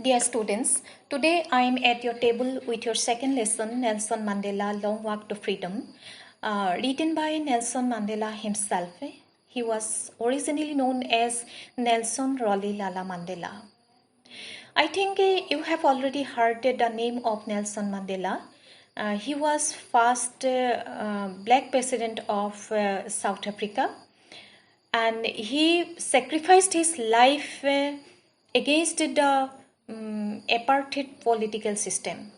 Dear students, today I am at your table with your second lesson, Nelson Mandela, Long Walk to Freedom, written by Nelson Mandela himself. He was originally known as Nelson Raleigh Lala Mandela. I think you have already heard the name of Nelson Mandela. He was first black president of South Africa, and he sacrificed his life against the apartheid political system,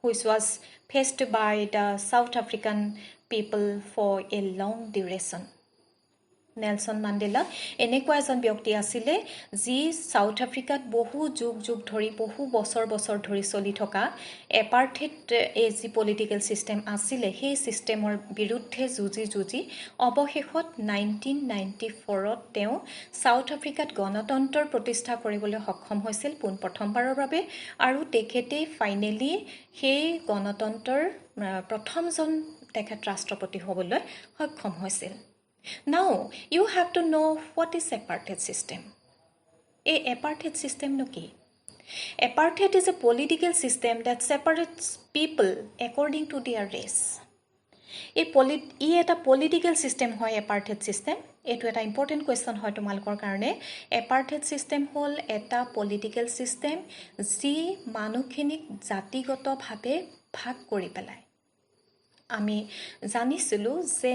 which was faced by the South African people for a long duration. Nelson Mandela এনেকুৱা এজন ব্যক্তি আছিলে যি south আফ্ৰিকাত বহু যুগ ধৰি বহু বছৰ ধৰি চলি থকা এপাৰ্থেড এই যি পলিটিকেল সিস্টেম আছিলে সেই সিস্টেমৰ বিৰুদ্ধে যুঁজি অৱশেষত 1994ত তেওঁ সাউথ আফ্ৰিকাত গণতন্ত্ৰ প্ৰতিষ্ঠা কৰিবলৈ সক্ষম হৈছিল প্ৰথমবাৰৰ বাবে আৰু তেখেতে ফাইনেলি সেই গণতন্ত্ৰৰ প্ৰথমজন তেখেত ৰাষ্ট্ৰপতি হ'বলৈ সক্ষম হৈছিল Now, you have to know what is apartheid system. A apartheid system no ki. Apartheid is a political system that separates people according to their race. Eta political system hoy apartheid system. Etu eta important question hoy tomalkor karone. Apartheid system hol eta political system ji manukhinik jatigoto bhabe bhag kori pelai. আমি জানিছিলো যে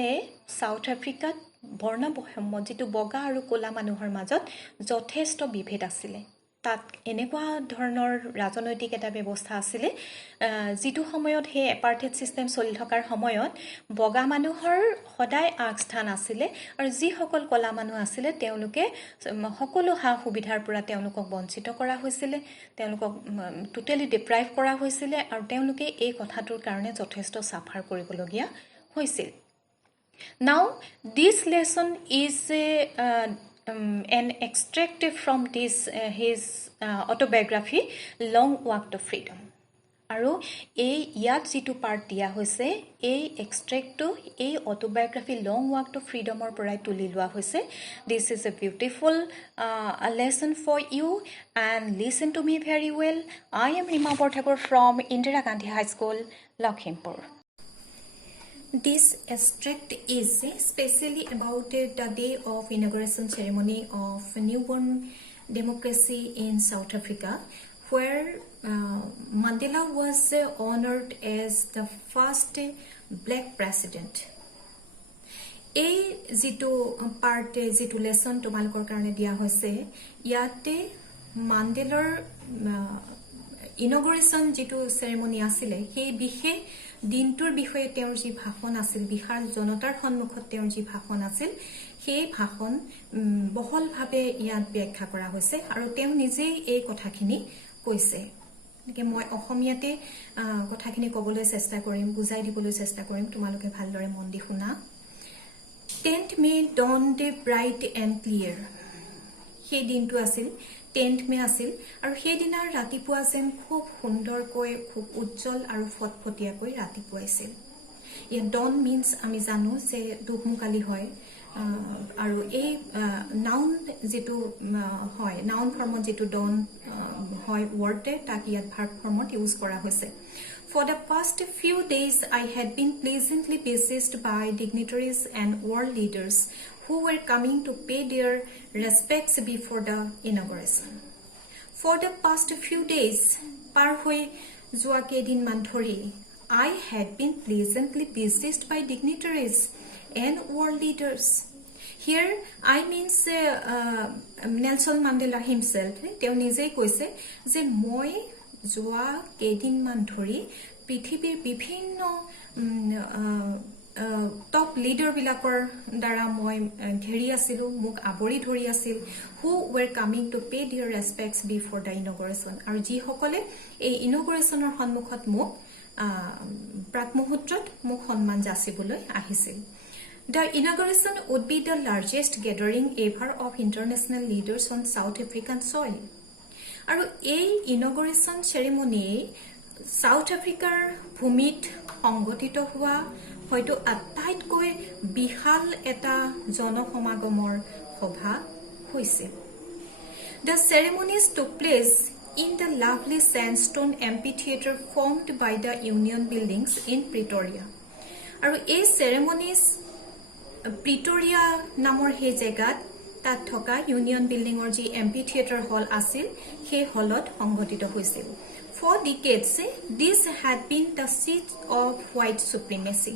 south আফ্ৰিকাত বৰ্ণ বৈষম্য যেটো বগা আৰু কোলা মানুহৰ মাজত যথেষ্ট বিভেদ আছিল তাত এনেকুৱা ধৰণৰ ৰাজনৈতিক এটা ব্যৱস্থা আছিল যেটো সময়ত হে এপাৰ্থেড সিস্টেম চলি থকাৰ সময়ত বগা মানুহৰ সদায় আগস্থান আছিল আৰু যি সকল কোলা মানুহ আছিল তেওঁলোকে সকলো হা সুবিধাৰ পৰা তেওঁলোকক বঞ্চিত কৰা হৈছিল তেওঁলোকক টোটালি ডিপ্ৰাইভ কৰা হৈছিল আৰু তেওঁলোকে এই কথাটোৰ কাৰণে যথেষ্ট সাফাৰ কৰিবলগীয়া হৈছিল Now this lesson is an extract from his autobiography Long Walk to Freedom আৰু এই ইয়াত যেটো পাৰ্ট দিয়া হৈছে এই এক্সট্ৰেক্টটো এই অটোবায়োগ্ৰাফি লং ৱাক টু ফ্ৰীডমৰ পৰাই তুলি লোৱা হৈছে this is a beautiful lesson for you and listen to me very well I am Rima Borthakur from Indira Gandhi High School Lakhimpur This extract is specially about the day of inauguration ceremony of newborn democracy in South Africa where Mandela was honored as the first black president. এই যেটো part যেটো lesson তোমালকৰ কাৰণে দিয়া হৈছে ইয়াতে মান্ডেলাৰ ইনগৰেশন যেটো সেৰেমনি আছিল সেই বিশেষ দিনটোৰ বিষয়ে তেওঁৰ যি ভাষণ আছিল বিহাৰ জনতাৰ সন্মুখত তেওঁৰ যি ভাষণ আছিল সেই ভাষণ বহলভাৱে ইয়াত ব্যাখ্যা কৰা হৈছে আৰু তেওঁ নিজেই এই কথাখিনি কৈছে যে মই অসমীয়াতে কথাখিনি ক'বলৈ চেষ্টা কৰিম বুজাই দিবলৈ চেষ্টা কৰিম তোমালোকে ভালদৰে মন দি শুনা 10th May dawned bright and clear সেই দিনটো আছিল 10th May আছিল আৰু সেই দিনৰ ৰাতিপুৱা যেন খুব সুন্দৰকৈ খুব উজ্জ্বল আৰু ফটফটিয়াকৈ ৰাতিপুৱা আছিল ইয়া dawn means আমি জানো যে দুকমুকালি হয় আৰু এই নাউন যেটো হয় নাউন ফৰ্মত যেটো dawn হয় ওয়াৰ্ডে তাক ইয়াত ভাৰ্ব ফৰ্মত ইউজ কৰা হৈছে For the past few days, I had been pleasantly besieged by dignitaries and world leaders who were coming to pay their respects before the inauguration. For the past few days, par hoy jua kedin man dhori, I had been pleasantly besieged by dignitaries and world leaders. Here, I means Nelson Mandela himself. Teo nijei koise je moi যোৱা কেইদিনমান ধৰি পৃথিৱীৰ বিভিন্ন top leader বিলাকৰ দ্বাৰা মই ঘেৰি আছিলো মোক আবৰি ধৰি আছিল who were coming to pay their respects before the inauguration আৰু যি সকলে এই ইনগৰেশনৰ সন্মুখত মোক প্ৰাক মুহূৰ্তত মোক সন্মান যাচিবলৈ আহিছিল The inauguration would be the largest gathering ever of international leaders on South African soil আৰু এই ইনগৰেশন সেৰেমনি সাউথ আফ্ৰিকাৰ ভূমিত সংগঠিত হোৱা হয়তো আটাইতকৈ বিশাল এটা জনসমাগমৰ সভা হৈছিল The ceremonies took place in the lovely sandstone amphitheater formed by the Union Buildings in Pretoria. আৰু এই ceremonies Pretoria নামৰ সেই জেগাত তাত থকা ইউনিয়ন বিল্ডিঙৰ যি এম্পিথিয়েটাৰ হল আছিল সেই হলত সংঘটিত হৈছিল For decades this had been the seat of white supremacy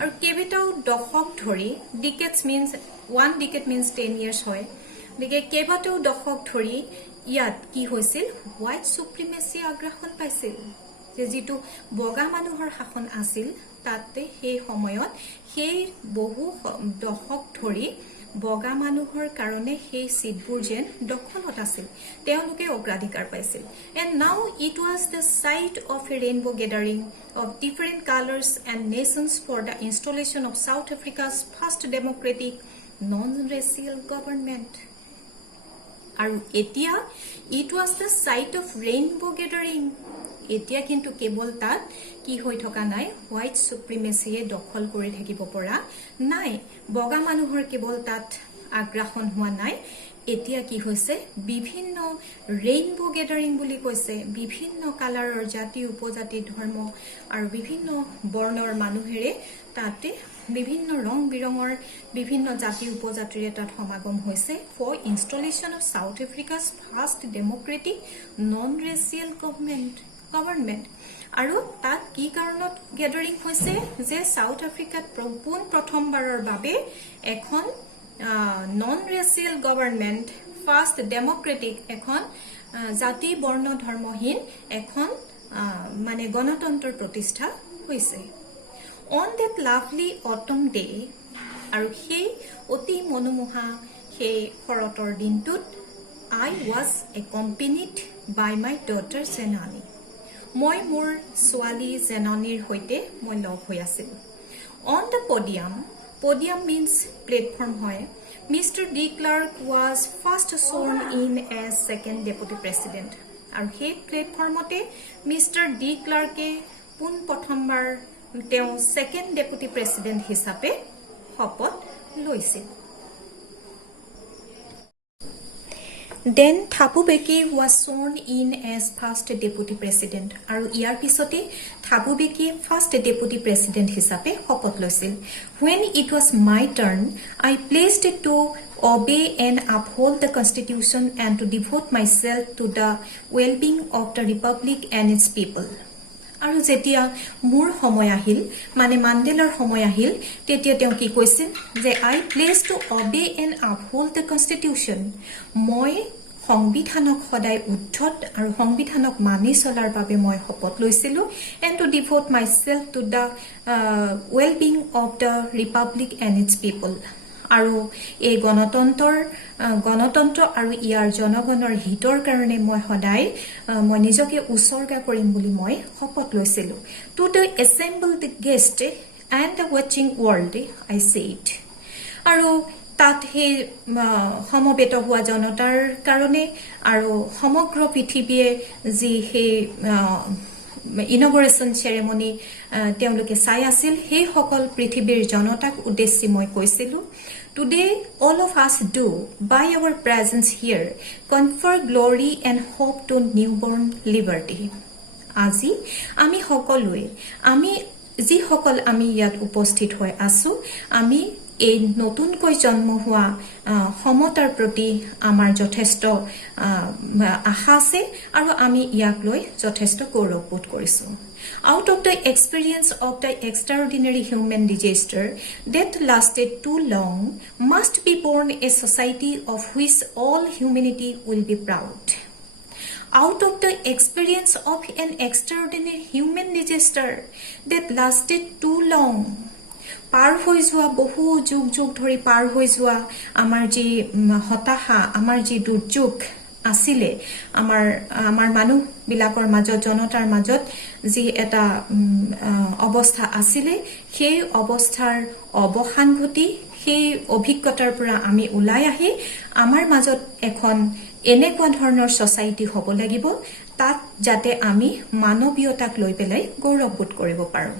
আৰু কেইবাটাও দশক ধৰি decades means one decade means 10 years হয় গতিকে কেইবাটাও দশক ধৰি ইয়াত কি হৈছিল হোৱাইট সুপ্ৰিমেসি আগ্ৰাসন পাইছিল যে যেটো বগা মানুহৰ শাসন আছিল তাতে সেই সময়ত সেই বহু দশক ধৰি বগা মানুহৰ কাৰণে সেই সিটবোৰ যেন দখলত আছিল তেওঁলোকে অগ্ৰাধিকাৰ পাইছিল and now it was the site of a rainbow gathering of different colors and nations for the installation of South Africa's first democratic non-racial government আৰু এতিয়া it was the site of rainbow gathering এতিয়া কিন্তু কেৱল তাত কি হৈ থকা নাই হোৱাইট সুপ্ৰিমেসিয়ে দখল কৰি থাকিব পৰা নাই বগা মানুহৰ কেৱল তাত আগ্ৰাসন হোৱা নাই এতিয়া কি হৈছে বিভিন্ন ৰেইনবো গেদাৰিং বুলি কৈছে বিভিন্ন কালাৰৰ জাতি উপজাতি ধৰ্ম আৰু বিভিন্ন বৰ্ণৰ মানুহেৰে তাতে বিভিন্ন ৰং বিৰঙৰ বিভিন্ন জাতি উপজাতিৰে তাত সমাগম হৈছে for installation of South Africa's first democratic non-racial government আৰু তাত কি কাৰণত গেদাৰিং হৈছে যে সাউথ আফ্ৰিকাত প্ৰথমবাৰৰ বাবে এখন non-racial government first democratic এখন জাতি বৰ্ণ ধৰ্মহীন এখন মানে গণতন্ত্ৰৰ প্ৰতিষ্ঠা হৈছে on that lovely autumn day আৰু সেই অতি মনোমোহা সেই শৰতৰ দিনটোত I was accompanied by my daughter Zenani মই মোৰ ছোৱালী জেননীৰ হৈতে মই লগ হৈ আছিল on the podium means platform হয় Mr. De Klerk was first sworn in as second deputy president আৰু সেই প্লেটফৰ্মতে Mr. De Klerk পোন প্ৰথমবাৰ তেওঁ second deputy president হিচাপে শপত লৈছিল Then Thabo Mbeki was sworn in as first deputy president আৰু ইয়াৰ পিছতে Thabo Mbeki first deputy president হিচাপে শপত লৈছিল When it was my turn I pledged to obey and uphold the constitution and to devote myself to the well-being of the republic and its people আৰু যেতিয়া মোৰ সময় আহিল মানে মান্ডেলাৰ সময় আহিল তেতিয়া তেওঁ কি কৈছিল যে I pledge to obey and uphold the constitution মই সংবিধানক সদায় উদ্ধত আৰু সংবিধানক মানি চলাৰ বাবে মই শপত লৈছিলো and to devote myself to the well-being of the republic and its people আৰু এই গণতন্ত্ৰ আৰু ইয়াৰ জনগণৰ হিতৰ কাৰণে মই সদায় মই নিজকে উৎসৰ্গা কৰিম বুলি মই শপত লৈছিলো to the assembled guest and the watching world I said আৰু তাত হে সমবেত হোৱা জনতাৰ কাৰণে আৰু সমগ্ৰ পৃথিৱীয়ে যি হে inauguration ceremony তেওঁলোকে চাই আছিল হে সকল পৃথিৱীৰ জনতাক উদ্দেশ্যি মই কৈছিলো Today all of us do by our presence here confer glory and hope to newborn liberty আজি আমি সকলোৱে আমি যি সকল আমি ইয়াত উপস্থিত হৈ আছো আমি এই নতুনকৈ জন্ম হোৱা সমতাৰ প্ৰতি আমাৰ যথেষ্ট আশা আছে আৰু আমি ইয়াক লৈ যথেষ্ট গৌৰৱবোধ কৰিছো Out of the experience of the extraordinary human disaster that lasted too long must be born a society of which all humanity will be proud. Out of the experience of an extraordinary human disaster that lasted too long পাৰ হৈ যোৱা বহু যুগ ধৰি পাৰ হৈ যোৱা আমাৰ যি হতাশা আমাৰ যি দুৰ্যোগ আছিলে আমাৰ মানুহ বিলাকৰ মাজত জনতাৰ মাজত যি এটা অৱস্থা আছিলে সেই অৱস্থাৰ অৱসান ঘটি সেই অভিজ্ঞতাৰ পৰা আমি ওলাই আহি আমাৰ মাজত এখন এনেকুৱা ধৰণৰ সোসাইটি হ'ব লাগিব তাত যাতে আমি মানৱীয়তাক লৈ পেলাই গৌৰৱবোধ কৰিব পাৰো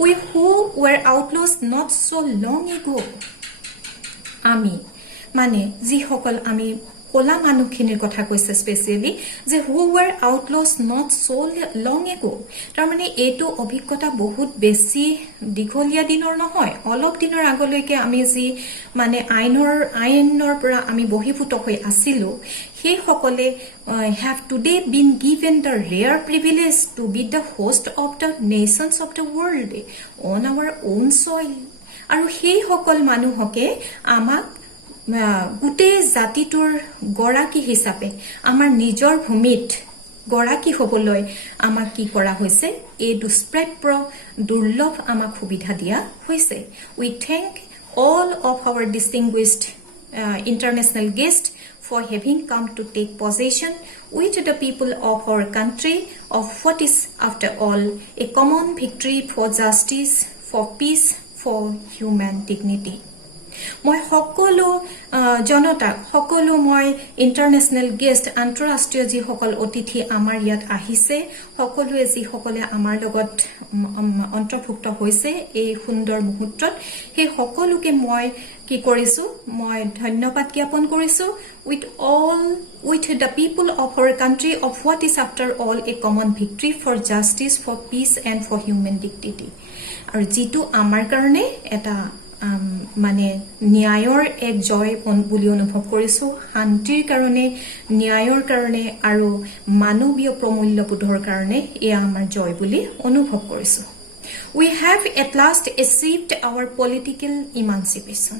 we who were outlaws not so long ago আমি মানে যি সকল আমি কলা মানুহখিনিৰ কথা কৈছে স্পেচিয়েলি যে who were outlaws not so long ago তাৰমানে এইটো অভিজ্ঞতা বহুত বেছি দীঘলীয়া দিনৰ নহয় অলপ দিনৰ আগলৈকে আমি যি মানে আইনৰ পৰা আমি বহিভূত হৈ আছিলো সেই সকলে have today been given the rare privilege to be the host of the nations of the world on our own soil আৰু সেই সকল মানুহকে আমাক গুটে জাতিটোৰ গৰাকী হিচাপে আমাৰ নিজৰ ভূমিত গৰাকী হ'বলৈ আমাক কি কৰা হৈছে এই দুষ্প্ৰাপ্য দুৰ্লভ আমাক সুবিধা দিয়া হৈছে we thank all of our distinguished international guests for having come to take possession with the people of our country of what is after all a common victory for justice for peace for human dignity মই সকলো জনতা সকলো মই ইন্টাৰনেশনাল guest আন্তঃৰাষ্ট্ৰীয় যি সকল অতিথি আমাৰ ইয়াত আহিছে সকলোৱে যি সকলে আমাৰ লগত অন্তৰ্ভুক্ত হৈছে এই সুন্দৰ মুহূৰ্তত সেই সকলোকে মই কি কৰিছো মই ধন্যবাদ জ্ঞাপন কৰিছো with the people of our country of what is after all a common victory for justice for peace and for human dignity আৰু যেটো আমাৰ কাৰণে এটা মানে ন্যায়ৰ এক জয় বুলি অনুভৱ কৰিছো শান্তিৰ কাৰণে ন্যায়ৰ কাৰণে আৰু মানৱীয় প্ৰমূল্যবোধৰ কাৰণে এয়া আমাৰ জয় বুলি অনুভৱ কৰিছো we have at last achieved our political emancipation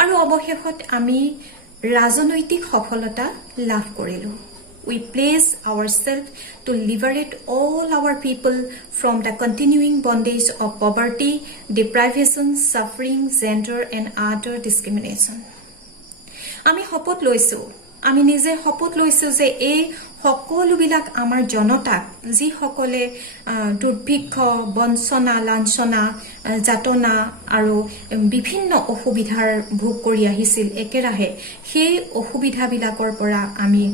আৰু অৱশেষত আমি ৰাজনৈতিক সফলতা লাভ কৰিলো we place ourselves to liberate all our people from the continuing bondage of poverty, deprivation, suffering, gender and other discrimination. আমি শপত লৈছো আমি নিজে শপত লৈছো যে এই সকলোবিলাক আমাৰ জনতাক যি সকলে দুৰ্ভিক্ষ বঞ্চনা লাঞ্ছনা যাতনা আৰু বিভিন্ন অসুবিধাৰ ভোগ কৰি আহিছিল একেৰাহে সেই অসুবিধাবিলাকৰ পৰা আমি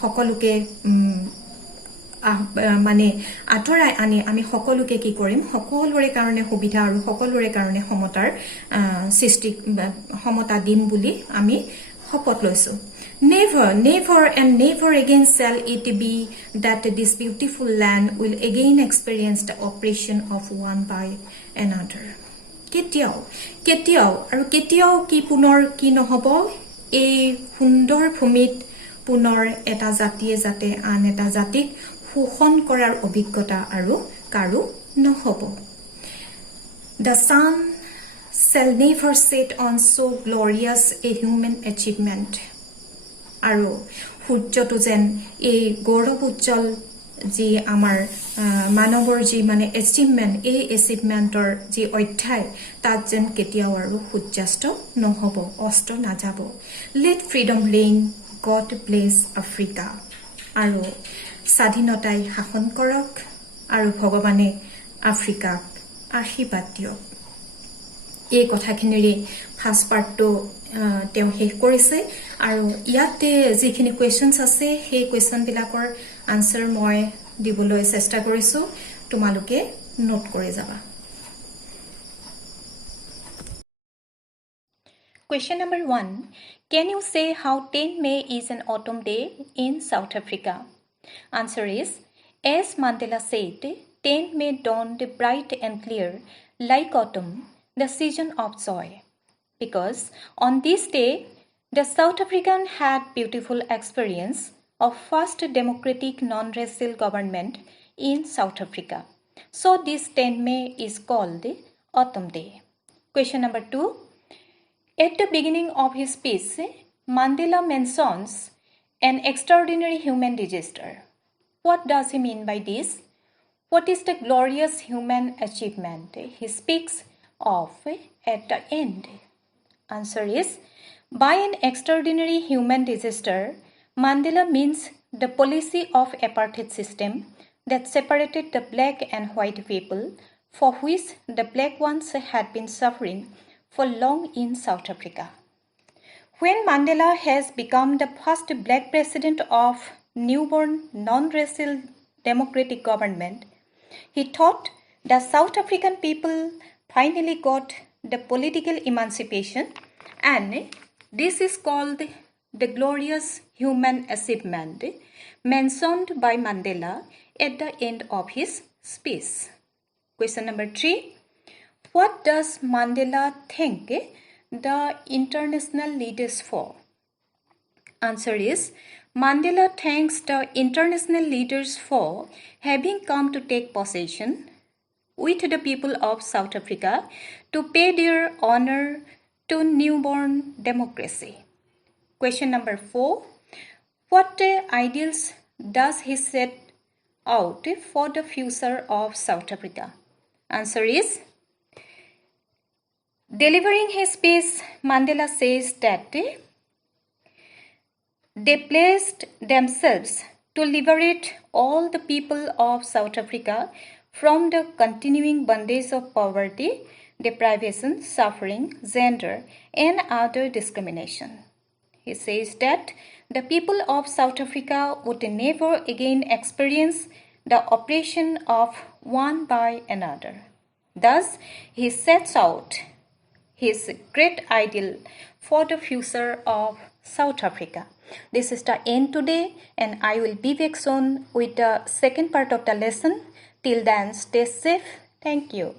সকলোকে মানে আঁতৰাই আনি আমি সকলোকে কি কৰিম সকলোৰে কাৰণে সুবিধা আৰু সকলোৰে কাৰণে সমতাৰ সৃষ্টি সমতা দিম বুলি আমি শপত লৈছো Never and never again shall it be that this beautiful land will again experience the oppression of one by another. কেতিয়াও কি পুনৰ কি নহব এই সুন্দৰ ভূমিত পুনৰ এটা জাতিয়ে যাতে আন এটা জাতিক শোষণ কৰাৰ অভিজ্ঞতা আৰু কাৰো নহব The sun shall never set on so glorious a human achievement. আৰু সূৰ্যটো যেন এই গৌৰৱ উজ্জ্বল যি আমাৰ মানৱৰ যি মানে এচিভমেন্ট এই এচিভমেন্টৰ যি অধ্যায় তাত যেন কেতিয়াও আৰু সূৰ্যাস্ত নহব অস্ত নাযাব let freedom ring God bless Africa আৰু স্বাধীনতাই শাসন কৰক আৰু ভগৱানে আফ্ৰিকাক আশীৰ্বাদ দিয়ক এই কথাখিনিৰে ফাৰ্ষ্ট পাৰ্টটো তেওঁ শেষ কৰিছে আৰু ইয়াতে যিখিনি কোৱেশ্চনছ আছে সেই কোৱেশ্চনবিলাকৰ আনসাৰ মই দিবলৈ চেষ্টা কৰিছো তোমালোকে নোট কৰি যাবা Question number 1. Can you say how 10 May is an autumn day in South Africa? Answer is, as Mandela said, 10 May dawned bright and clear like autumn, the season of joy. Because on this day, the South African had beautiful experience of first democratic non-racial government in South Africa. So this 10 May is called Autumn Day. Question number 2. At the beginning of his speech, Mandela mentions an extraordinary human disaster. What does he mean by this? What is the glorious human achievement he speaks of at the end? Answer is, by an extraordinary human disaster, Mandela means the policy of apartheid system that separated the black and white people, for which the black ones had been suffering for long in South Africa. When Mandela has become the first black president of newborn non-racial democratic government, he thought the South African people finally got the political emancipation, and this is called the glorious human achievement mentioned by Mandela at the end of his speech. Question number 3. What does Mandela thank the international leaders for? Answer is, Mandela thanks the international leaders for having come to take possession with the people of South Africa to pay their honor to newborn democracy. Question number 4. What ideals does he set out for the future of South Africa? Answer is, delivering his speech, Mandela says that they pledged themselves to liberate all the people of South Africa from the continuing bondage of poverty, deprivation, suffering, gender, and other discrimination. He says that the people of South Africa would never again experience the oppression of one by another. Thus, he sets out his great ideal for the future of South Africa. This is the end today, and I will be back soon with the second part of the lesson. Till then, stay safe. Thank you.